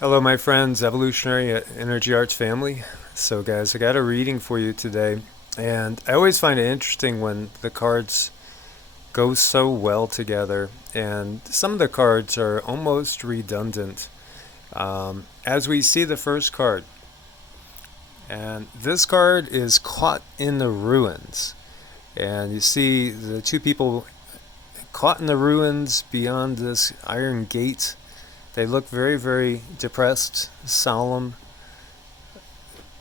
Hello, my friends, Evolutionary Energy Arts family. So, guys, I got a reading for you today, and I always find it interesting when the cards go so well together, and some of the cards are almost redundant. As we see the first card, and this card is caught in the ruins, and you see the two people caught in the ruins beyond this iron gate. They look very, very depressed, solemn,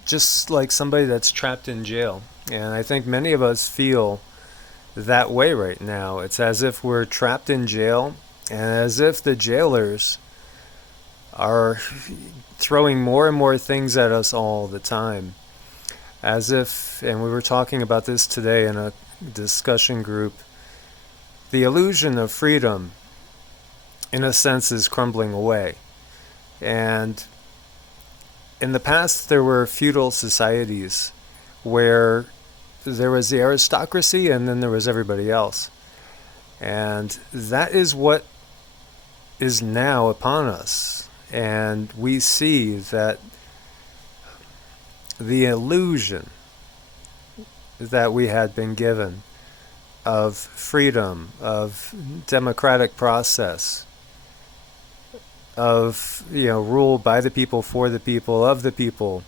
just like somebody that's trapped in jail. And I think many of us feel that way right now. It's as if we're trapped in jail, and as if the jailers are throwing more and more things at us all the time. As if, and we were talking about this today in a discussion group, the illusion of freedom, in a sense, is crumbling away. And in the past, there were feudal societies where there was the aristocracy and then there was everybody else. And that is what is now upon us. And we see that the illusion that we had been given of freedom, of democratic process, of rule by the people, for the people, of the people,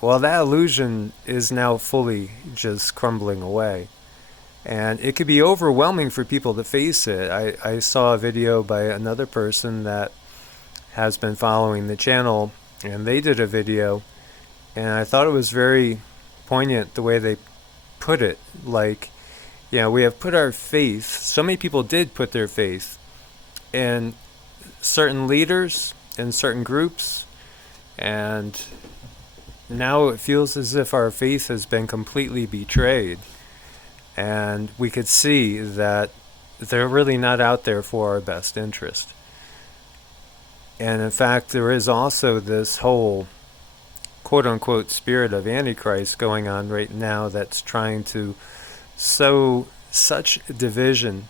well, that illusion is now fully just crumbling away. And it could be overwhelming for people to face it. I saw a video by another person that has been following the channel, and they did a video, and I thought it was very poignant the way they put it. Like, we have put our faith, so many people did put their faith in certain leaders, in certain groups, and now it feels as if our faith has been completely betrayed. And we could see that they're really not out there for our best interest. And in fact, there is also this whole quote-unquote spirit of Antichrist going on right now that's trying to sow such division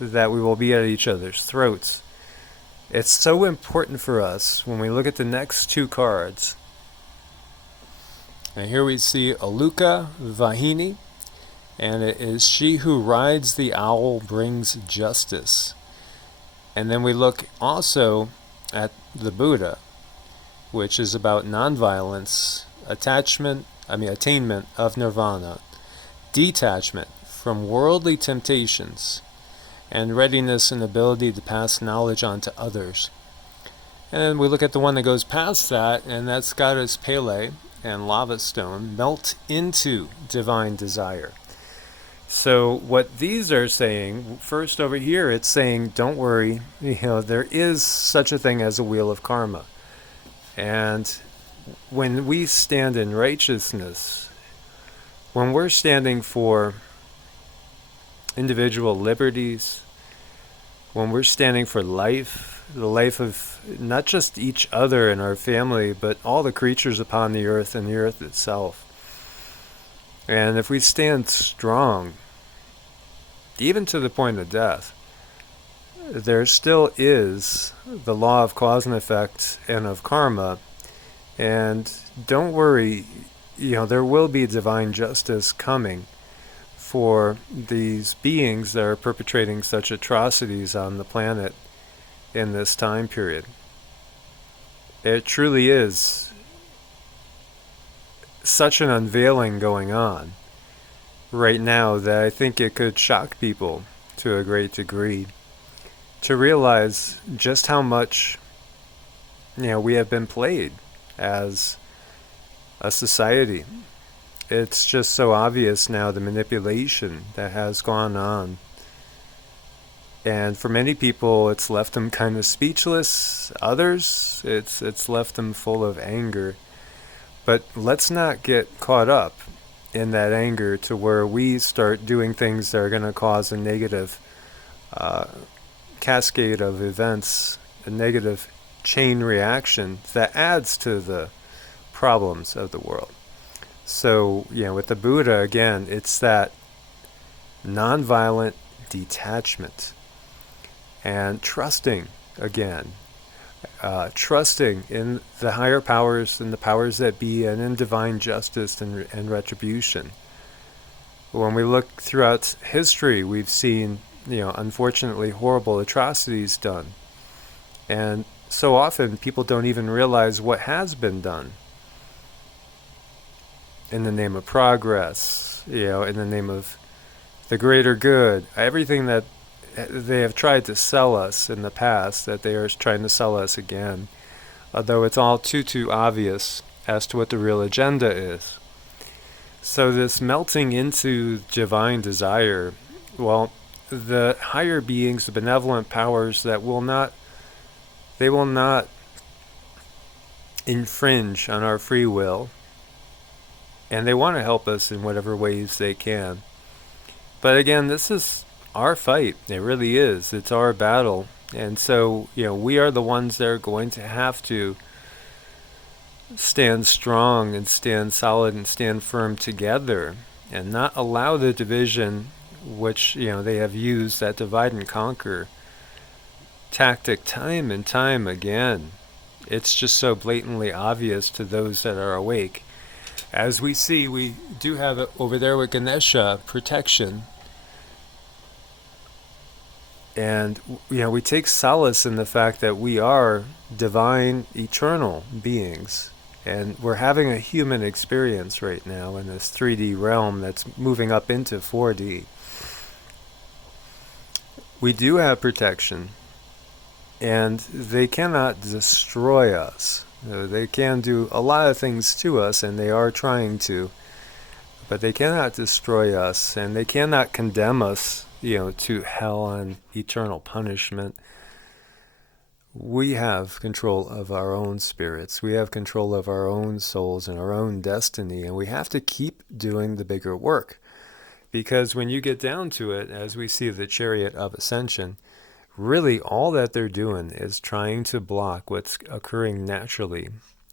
that we will be at each other's throats. It's so important for us when we look at the next two cards. And here we see Aluka Vahini, and it is she who rides the owl brings justice. And then we look also at the Buddha, which is about nonviolence, attainment of nirvana, detachment from worldly temptations, and readiness and ability to pass knowledge on to others. And then we look at the one that goes past that, and that's goddess Pele and lava stone, melt into divine desire. So what these are saying, first over here, it's saying, don't worry, there is such a thing as a wheel of karma. And when we stand in righteousness, when we're standing for individual liberties, when we're standing for life, the life of not just each other and our family, but all the creatures upon the earth and the earth itself. And if we stand strong, even to the point of death, there still is the law of cause and effect and of karma. And don't worry, there will be divine justice coming for these beings that are perpetrating such atrocities on the planet in this time period. It truly is such an unveiling going on right now that I think it could shock people to a great degree to realize just how much we have been played as a society. It's just so obvious now, the manipulation that has gone on. And for many people, it's left them kind of speechless. Others, it's left them full of anger. But let's not get caught up in that anger to where we start doing things that are going to cause a negative cascade of events, a negative chain reaction that adds to the problems of the world. So, with the Buddha, again, it's that nonviolent detachment and trusting, again, trusting in the higher powers and the powers that be and in divine justice and retribution. When we look throughout history, we've seen, unfortunately horrible atrocities done. And so often people don't even realize what has been done in the name of progress, in the name of the greater good. Everything that they have tried to sell us in the past, that they are trying to sell us again, although it's all too obvious as to what the real agenda is. So this melting into divine desire, well, the higher beings, the benevolent powers that will not infringe on our free will, and they want to help us in whatever ways they can. But again, this is our fight. It really is. It's our battle. And so, we are the ones that are going to have to stand strong and stand solid and stand firm together and not allow the division, which, they have used, that divide and conquer tactic time and time again. It's just so blatantly obvious to those that are awake. As we see, we do have it over there with Ganesha, protection. And, we take solace in the fact that we are divine, eternal beings. And we're having a human experience right now in this 3D realm that's moving up into 4D. We do have protection. And they cannot destroy us. They can do a lot of things to us, and they are trying to. But they cannot destroy us, and they cannot condemn us, to hell and eternal punishment. We have control of our own spirits. We have control of our own souls and our own destiny, and we have to keep doing the bigger work. Because when you get down to it, as we see the chariot of ascension, really all that they're doing is trying to block what's occurring naturally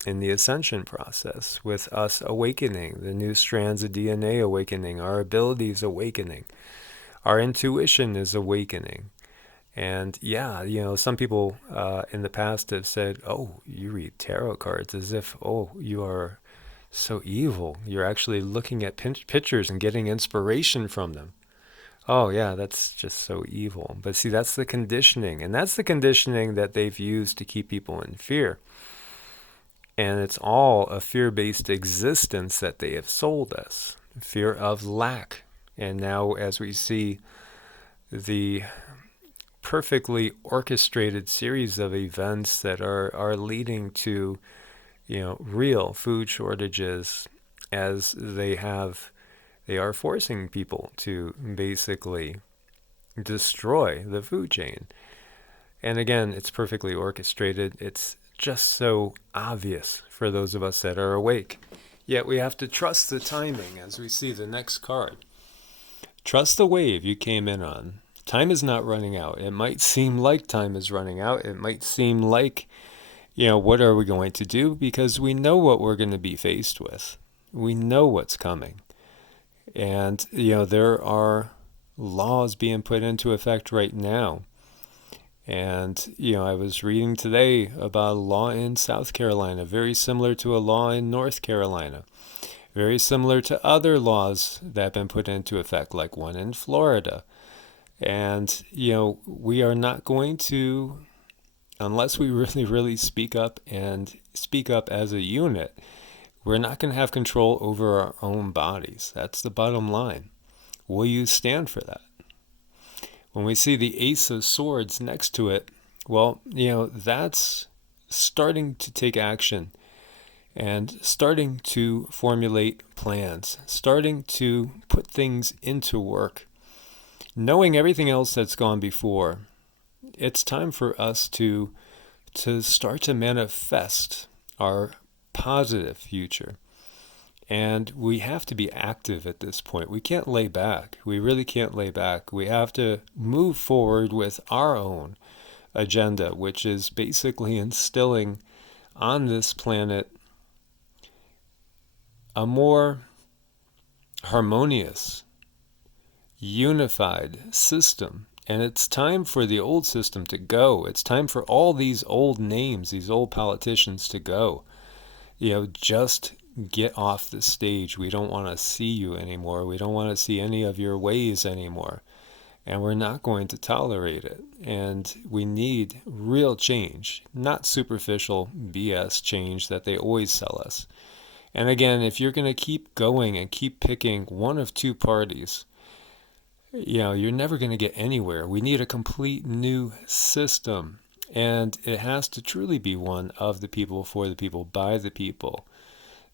in the ascension process, with us awakening, the new strands of DNA awakening, our abilities awakening, our intuition is awakening. And some people in the past have said, oh, you read tarot cards, as if, oh, you are so evil. You're actually looking at pictures and getting inspiration from them. Oh, yeah, that's just so evil. But see, that's the conditioning. And that's the conditioning that they've used to keep people in fear. And it's all a fear-based existence that they have sold us. Fear of lack. And now as we see the perfectly orchestrated series of events that are leading to, real food shortages, as they are forcing people to basically destroy the food chain. And again, it's perfectly orchestrated. It's just so obvious for those of us that are awake. Yet we have to trust the timing, as we see the next card. Trust the wave you came in on. Time is not running out. It might seem like time is running out. It might seem like, what are we going to do? Because we know what we're going to be faced with. We know what's coming. And, there are laws being put into effect right now. And, I was reading today about a law in South Carolina, very similar to a law in North Carolina, very similar to other laws that have been put into effect, like one in Florida. And, we are not going to, unless we really, really speak up and speak up as a unit, we're not going to have control over our own bodies. That's the bottom line. Will you stand for that? When we see the Ace of Swords next to it, well, that's starting to take action and starting to formulate plans, starting to put things into work. Knowing everything else that's gone before, it's time for us to start to manifest our positive future. And we have to be active at this point. We can't lay back. We really can't lay back. We have to move forward with our own agenda, which is basically instilling on this planet a more harmonious, unified system And it's time for the old system to go. It's time for all these old names, these old politicians to go. Just get off the stage. We don't want to see you anymore. We don't want to see any of your ways anymore. And we're not going to tolerate it. And we need real change, not superficial BS change that they always sell us. And again, if you're going to keep going and keep picking one of two parties, you're never going to get anywhere. We need a complete new system. And it has to truly be one of the people, for the people, by the people.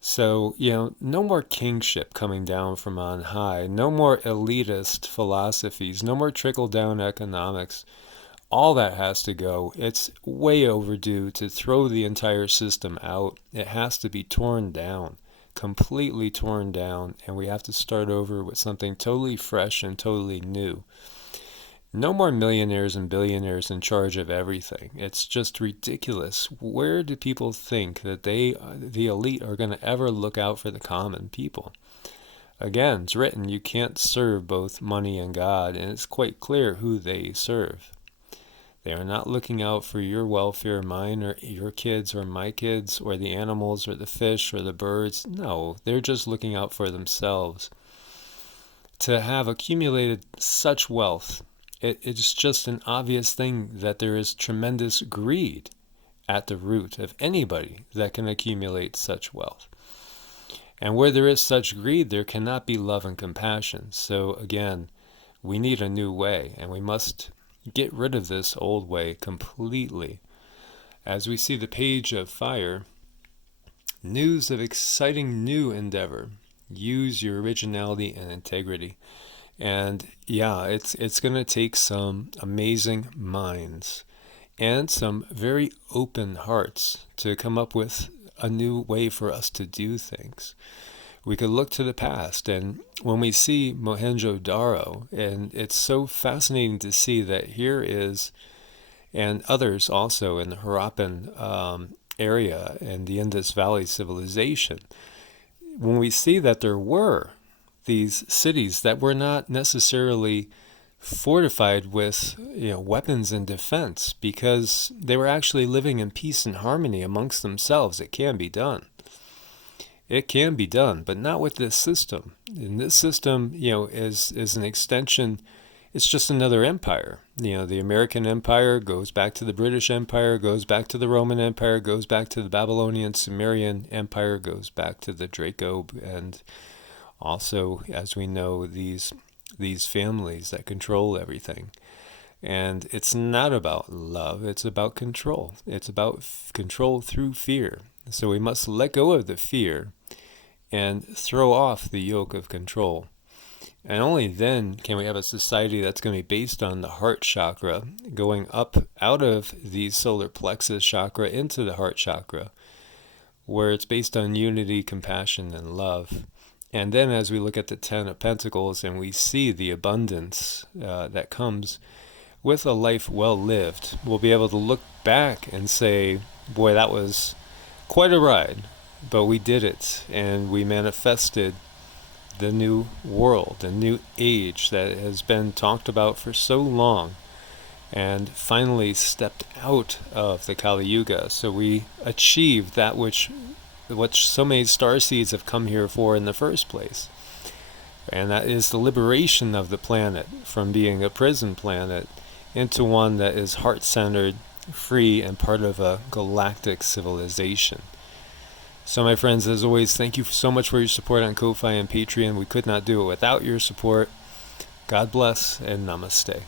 So, no more kingship coming down from on high. No more elitist philosophies. No more trickle-down economics. All that has to go. It's way overdue to throw the entire system out. It has to be torn down, completely torn down, and we have to start over with something totally fresh and totally new. No more millionaires and billionaires in charge of everything. It's just ridiculous. Where do people think that the elite, are going to ever look out for the common people? Again, it's written, you can't serve both money and God, and it's quite clear who they serve. They are not looking out for your welfare, mine or your kids or my kids or the animals or the fish or the birds. No, they're just looking out for themselves. To have accumulated such wealth, it's just an obvious thing that there is tremendous greed at the root of anybody that can accumulate such wealth. And where there is such greed, there cannot be love and compassion. So again, we need a new way, and we must get rid of this old way completely. As we see the page of fire, news of exciting new endeavor. Use your originality and integrity. And it's going to take some amazing minds and some very open hearts to come up with a new way for us to do things. We could look to the past, and when we see Mohenjo-Daro, and it's so fascinating to see that here is, and others also in the Harappan area and the Indus Valley civilization, when we see that there were these cities that were not necessarily fortified with weapons and defense, because they were actually living in peace and harmony amongst themselves. It can be done. It can be done, but not with this system. And this system, is an extension. It's just another empire. The American Empire goes back to the British Empire, goes back to the Roman Empire, goes back to the Babylonian Sumerian Empire, goes back to the Draco, and also, as we know, these families that control everything. And it's not about love, it's about control. It's about control through fear. So we must let go of the fear and throw off the yoke of control. And only then can we have a society that's going to be based on the heart chakra, going up out of the solar plexus chakra into the heart chakra, where it's based on unity, compassion, and love. And then as we look at the Ten of Pentacles and we see the abundance that comes with a life well lived, we'll be able to look back and say, boy, that was quite a ride, but we did it, and we manifested the new world, the new age that has been talked about for so long, and finally stepped out of the Kali Yuga. So we achieved that which so many starseeds have come here for in the first place. And that is the liberation of the planet from being a prison planet into one that is heart-centered, free, and part of a galactic civilization. So my friends, as always, thank you so much for your support on Ko-Fi and Patreon. We could not do it without your support. God bless and namaste.